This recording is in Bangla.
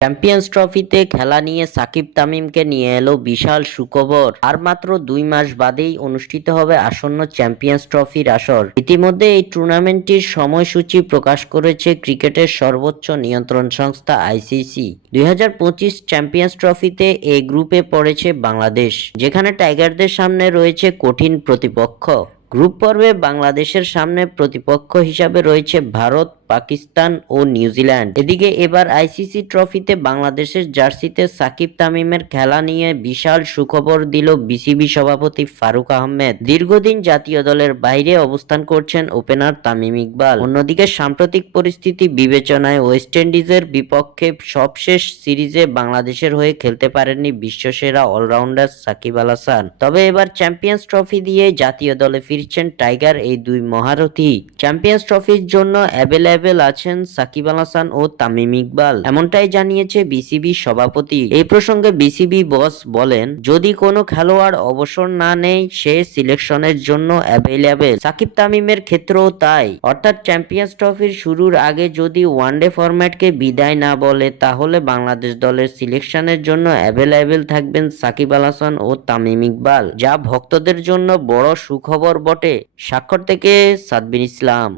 চ্যাম্পিয়ন্স ট্রফিতে খেলা নিয়ে সাকিব তামিমকে নিয়ে এলো বিশাল সুখবর। আর মাত্র 2 মাস বাদেই অনুষ্ঠিত হবে আসন্ন চ্যাম্পিয়ন্স ট্রফির আসর। ইতিমধ্যে এই টুর্নামেন্টটির সময়সূচি প্রকাশ করেছে ক্রিকেটের সর্বোচ্চ নিয়ন্ত্রণ সংস্থা আইসিসি। 2025 চ্যাম্পিয়ন্স ট্রফিতে এ গ্রুপে পড়েছে বাংলাদেশ, যেখানে টাইগারদের সামনে রয়েছে কঠিন প্রতিপক্ষ। গ্রুপ পর্বে বাংলাদেশের সামনে প্রতিপক্ষ হিসাবে রয়েছে ভারত, পাকিস্তান ও নিউজিল্যান্ড। এদিকে এবার আইসিসি ট্রফিতে বাংলাদেশের জার্সিতে সাকিব তামিমের খেলা নিয়ে বিশাল সুখবর দিল বিসিবি সভাপতি ফারুক আহমেদ। দীর্ঘদিন জাতীয় দলের বাইরে অবস্থান করছেন ওপেনার তামিম ইকবাল। অন্যদিকে সাম্প্রতিক পরিস্থিতি বিবেচনায় ওয়েস্ট ইন্ডিজের বিপক্ষে সবশেষ সিরিজে বাংলাদেশের হয়ে খেলতে পারেননি বিশ্বসেরা অলরাউন্ডার সাকিব আল হাসান। তবে এবার চ্যাম্পিয়ন্স ট্রফি দিয়ে জাতীয় দলে ফিরছেন টাইগার এই দুই মহারথী। চ্যাম্পিয়ন্স ট্রফির জন্য অ্যাভেলেবেল আছেন সাকিব আল হাসান ও তামিম ইকবাল, এমনটাই জানিয়েছে বিসিবি সভাপতি। এই প্রসঙ্গে বিসিবি বস বলেন, যদি কোনো খেলোয়াড় অবসর না নেয় সে সিলেকশনের জন্য অ্যাভেলেবেল। সাকিব তামিমের ক্ষেত্রেও তাই, অর্থাৎ চ্যাম্পিয়ন্স ট্রফির শুরুর আগে যদি ওয়ানডে ফরম্যাটকে বিদায় না বলে তাহলে বাংলাদেশ দলের সিলেকশনের জন্য অ্যাভেলেবেল থাকবেন সাকিব আল হাসান ও তামিম ইকবাল, যা ভক্তদের জন্য বড় সুখবর বটে। স্বাক্ষর থেকে সাদবির ইসলাম।